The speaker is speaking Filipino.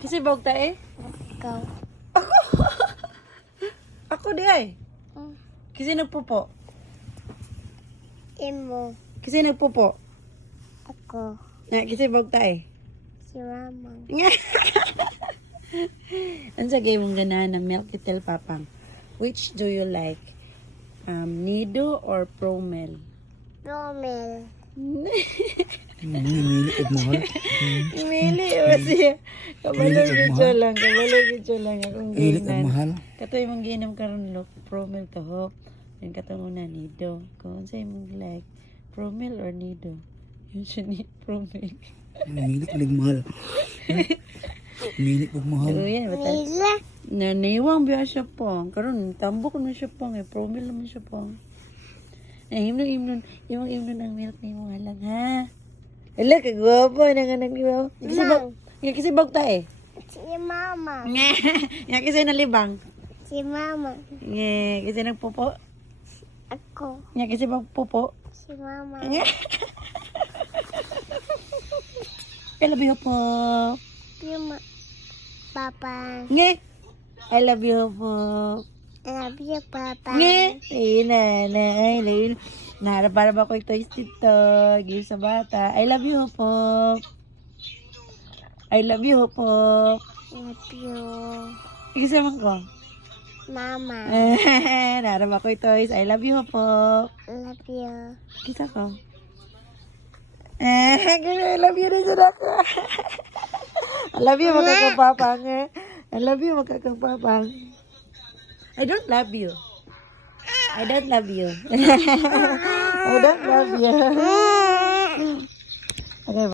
Kasi bawag ta eh. Ikaw. Ako di ay. Hmm. Kasi nagpupo. Imo. Kasi nagpupo. Ako. Na, kasi bawag ta eh. Si Mama. Ano sa game mong ganahan ng milk titil papang? Which do you like? Nido or Promel? Romel. Mili og mahal. Mili o siya. Kabalo video lang. Kabalo video lang. Akong Mili og ginan. mahal. Katoy mong ginam karon look. Promel to hop. Yung katong una Nido. Kung sa'yo mong like. Promel or Nido? Yun siya ni Promel. Mili og mahal. Mili og mahal. Pero yan, batal. Nila. Naniwang biya siya pang. Karon tambok na siya pang. Promel naman siya pang. Ay, imnon ang milk ni mo halang, ha? Hala, kagwapo na nga naglibaw. Kasi bag ta eh. Si Mama. Nga kasi nalibang. Si Mama. Nga kasi nagpupo. Ako. Nga kasi magpupo. Si Mama. I love you po. Yung Papa. Nga. I love you po. I love you, Papa. Nga. Ay, nanay. Naharap-harap ako yung toys dito. Give sa bata. I love you po. I love you po. I love you. Ikasama ko. Mama. Naharap ako yung toys. I love you po. I love you. Kisa ko. I love you rin sa ako. I love you, magkakapapang. I love you, magkakapapang. I don't love you. I don't love you. I don't love you. Okay.